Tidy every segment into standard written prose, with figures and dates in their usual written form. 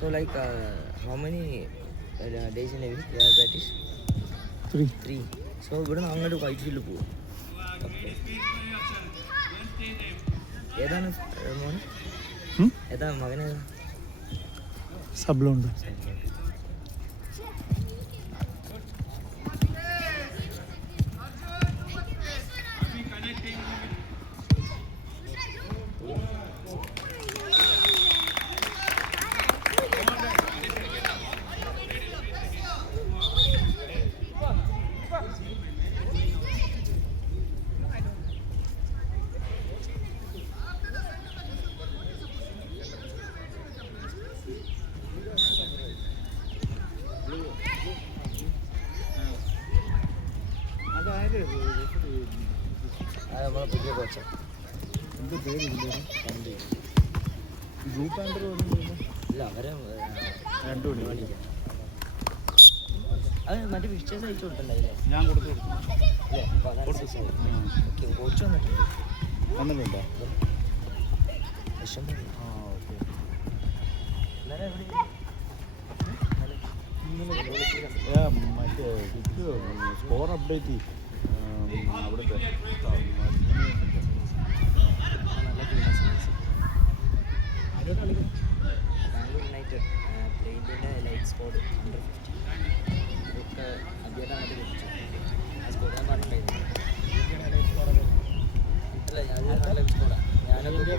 So like how many days in a week you have practice? 3. So ഇവിടെ നിന്ന് അങ്ങോട്ട് വൈറ്റ് ഫീൽഡിൽ പോകും. ഏതാണ് മോന്? ഏതാ മകനേതാ? സബ്ലുണ്ട്. നമ്മളെ പുതിയ കോച്ച് എന്ത് പേര് ഗ്രൂപ്പ് ആൻഡർ ഇല്ല അവരെ 2 മണി അത് മറ്റേ പിക്ചേഴ്സ് അയച്ചു കൊടുത്തിട്ടുണ്ടായില്ലേ? ഞാൻ കൊടുത്തു. ഓക്കെ കോച്ച് വന്നിട്ടുണ്ട്. വന്നിട്ടുണ്ടോ? മറ്റേ ഇത് സ്കോർ അപ്ഡേറ്റ് ചെയ്യും അവിടുത്തെ ബാംഗ്ലൂർ യുണൈറ്റഡ് പ്ലേറ്റിൻ്റെ ലൈറ്റ് സ്കോഡ് under 50 ഇതൊക്കെ അഭ്യർത്ഥന ലഭിച്ചു. ആ സ്കോഡ് ഞാൻ പറഞ്ഞിട്ടുണ്ടായിരുന്നു. ഇല്ല ഞാൻ നല്ല സ്കോഡാണ്. ഞാനൊക്കെ ഇല്ല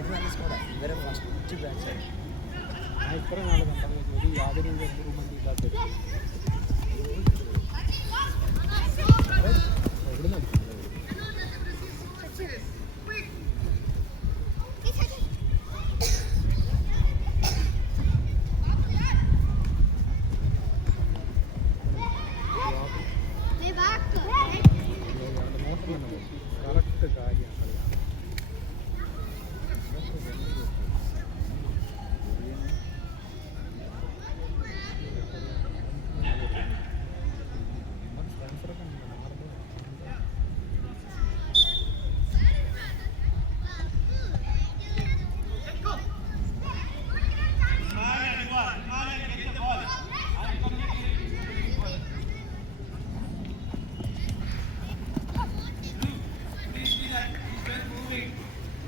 ഇത് നല്ല സ്കോഡാണ്. ഇവരെ ഫസ്റ്റ് ബാച്ചാണ്. ഞാൻ ഇത്ര നാൾ കണ്ടത് യാതൊരു ഇമ്പ്രൂവ്മെൻറ്റ് ഇല്ലാത്ത എവിടെ നിന്ന് കറക്റ്റ് കാര്യമാണ്.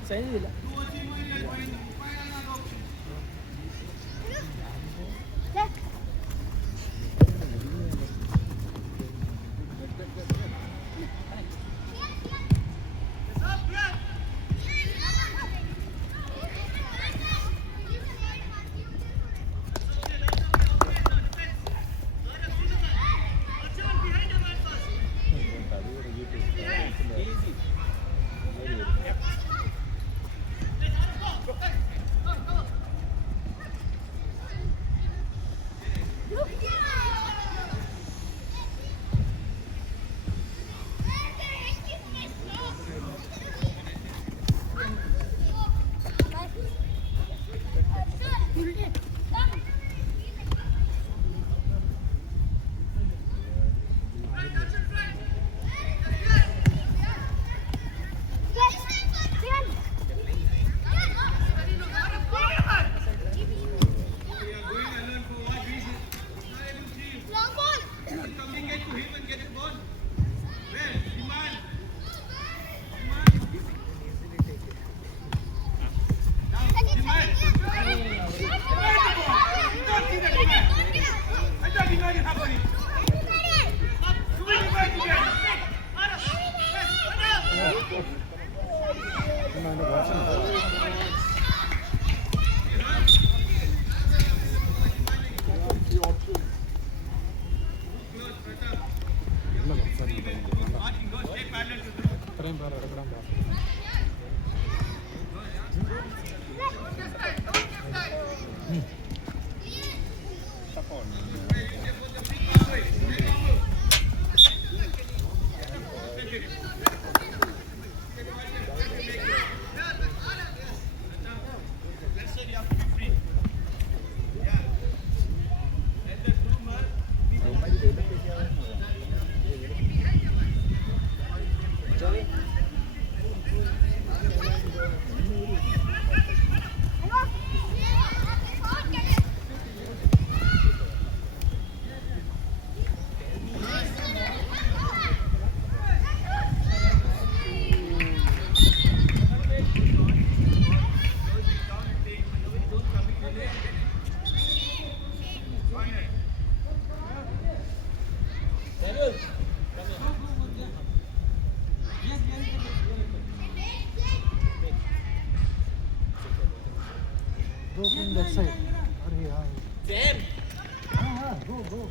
സൈനില്ല ഇത്രയും പേർ എടുക്കണം. Go from that side. Are you? Jam. Go, go.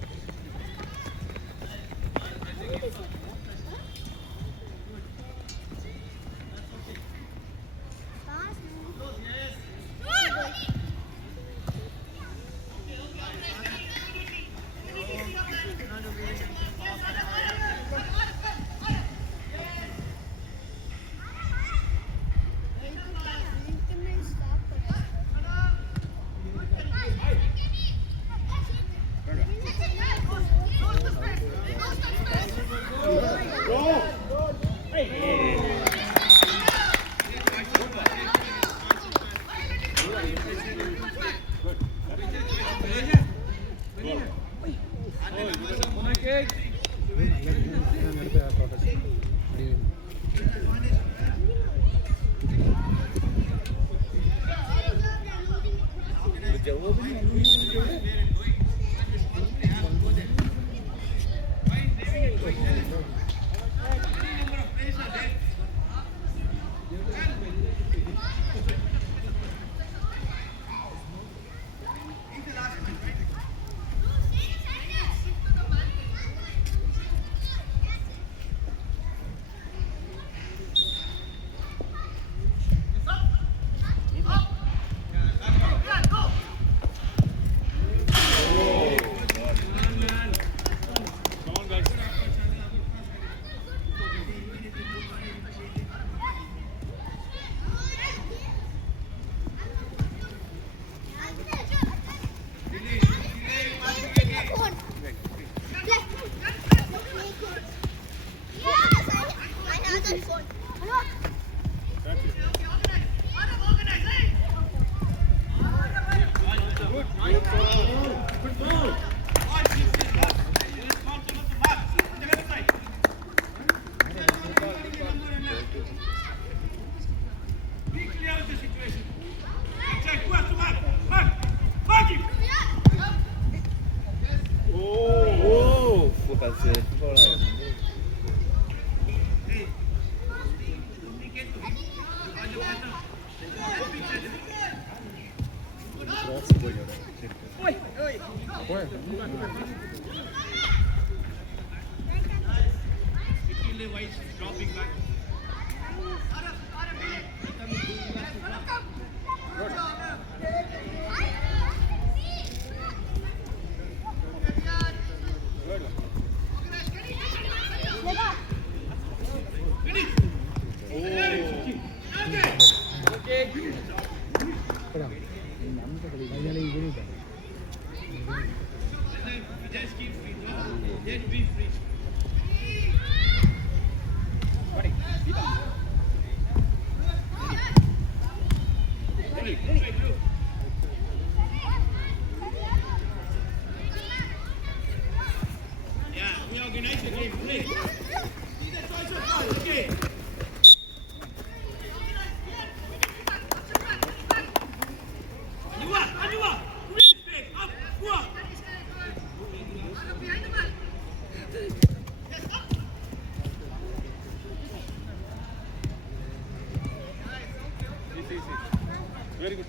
Very good.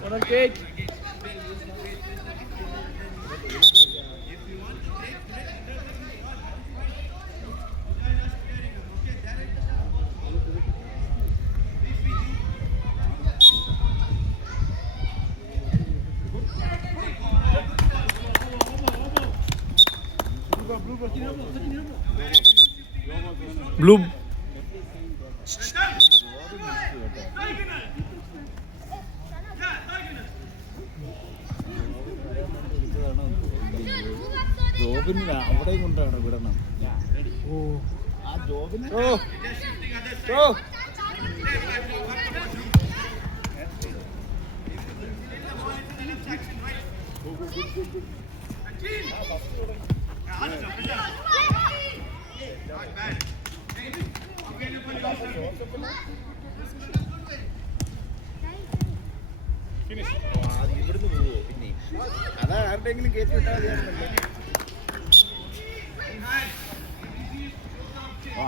Corner kick. Blue. ജോബിന് അവിടെയും കൊണ്ടാണ് വിടണം. ഓ ആ ജോബിന് ഇവിടുന്ന് പോവോ പിന്നെ അതാ ആരുടെയെങ്കിലും കയറ്റി വിട്ടാൽ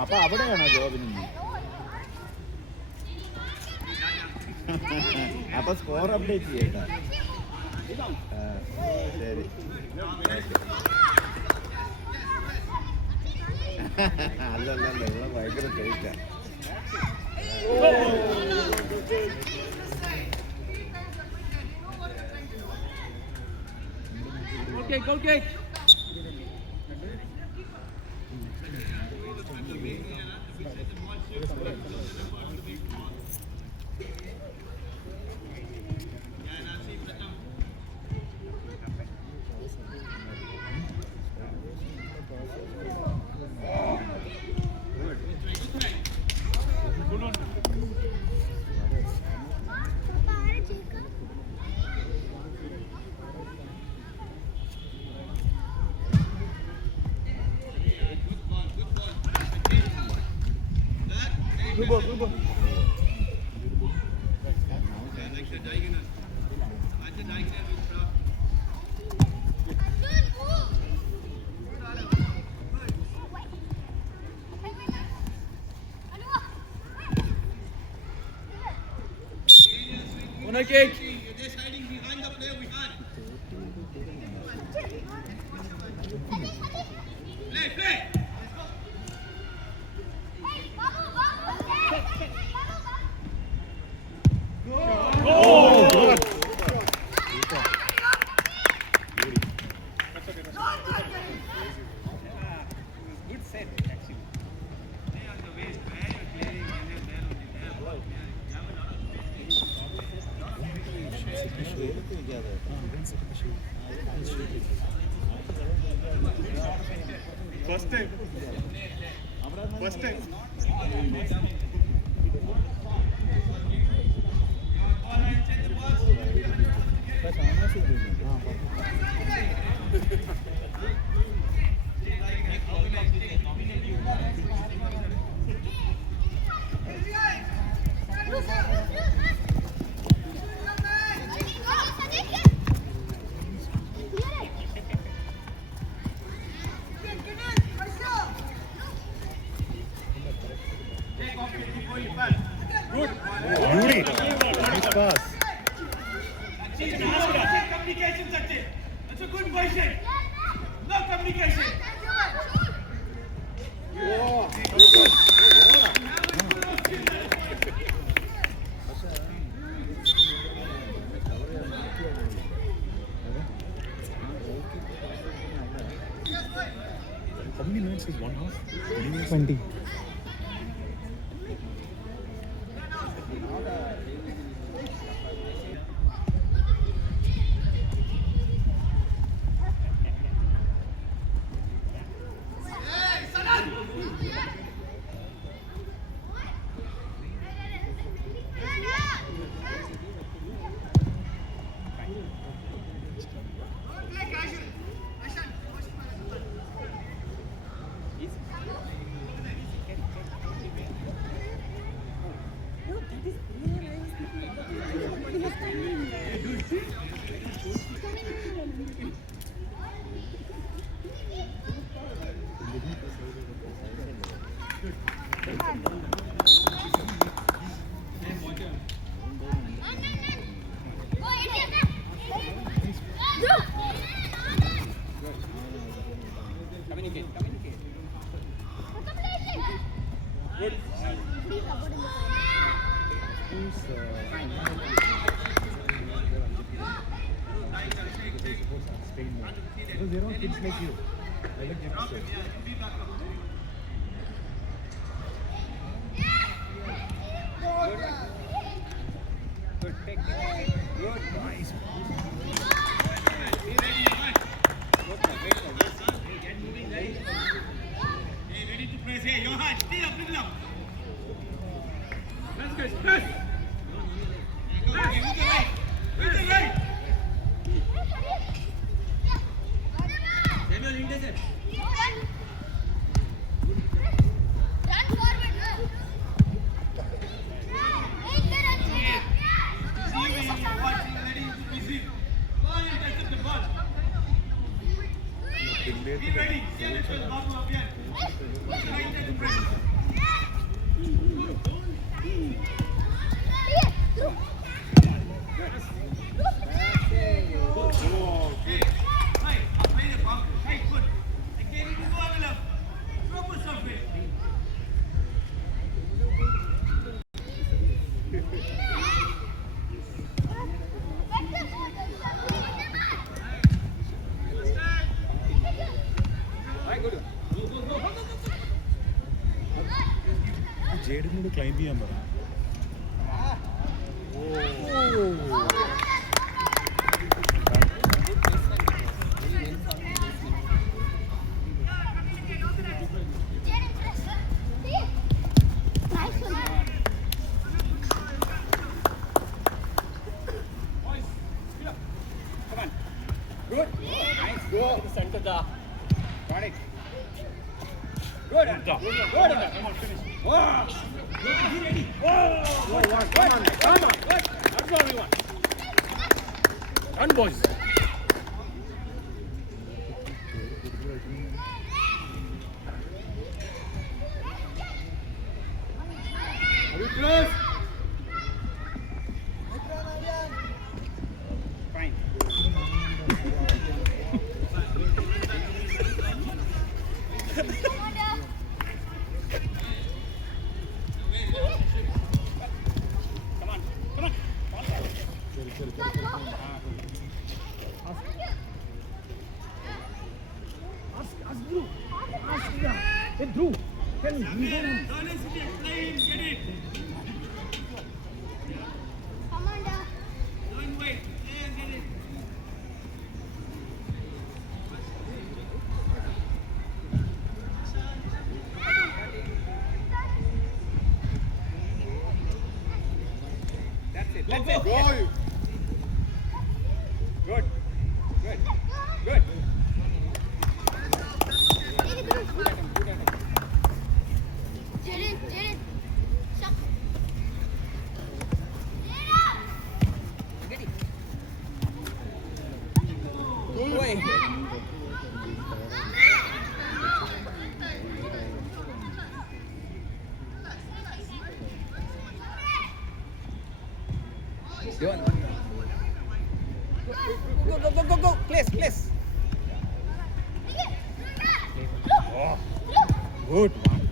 അപ്പൊ അവിടെയാണോ ജോബിന്? അപ്പൊ സ്കോർ അപ്ഡേറ്റ് ചെയ്യട്ടാ. ശരി. അല്ലല്ല ഇവിടെ ഭയങ്കര ജയിക്കാം. First time. First time. Beauty. Nice pass. Communication, Sachin. That's a good question. No communication. How many minutes is 1 half? 20. Because they're all kids like you. I like them. Nice. Ready to press. Hey, Johan, stay up, bring it up. Let's go, press. With the right. Samuel, intercept. Run forward. Be ready. Babu again. ജേഡിനോട് climb ചെയ്യാൻ പറ. Nice one. Good. Nice. Go. Center da. Got it. Good. Good. Come on, finish. Wow. Be ready. Wow. Come on. Come on. Good. That's all we want. Run, boys. Are you close? Fine. Come on. Come on. Come on down. That's it. Let's go. Good. Good. Good. Jaden. Stop. Wait. Yun. Go. Please. Oh, good one.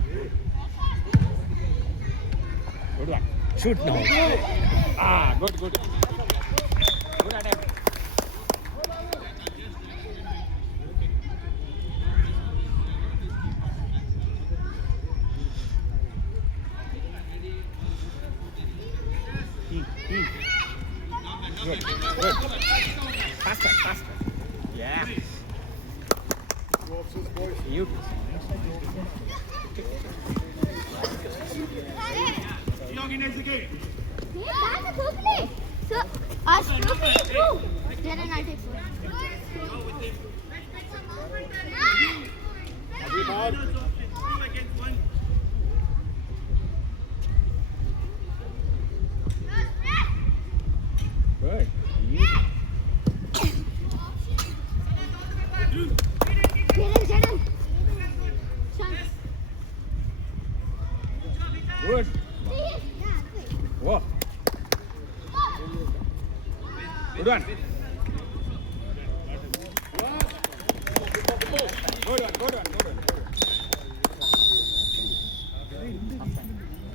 Good one. Shoot now. Good. Good attempt. Good. Faster. Yeah. You. Young in execute. That's a trophy. So, our trophy is through. Jaden, I'll take one. Two against one. Good. Jaden. Chance. Good. Whoa. Good one. Good one.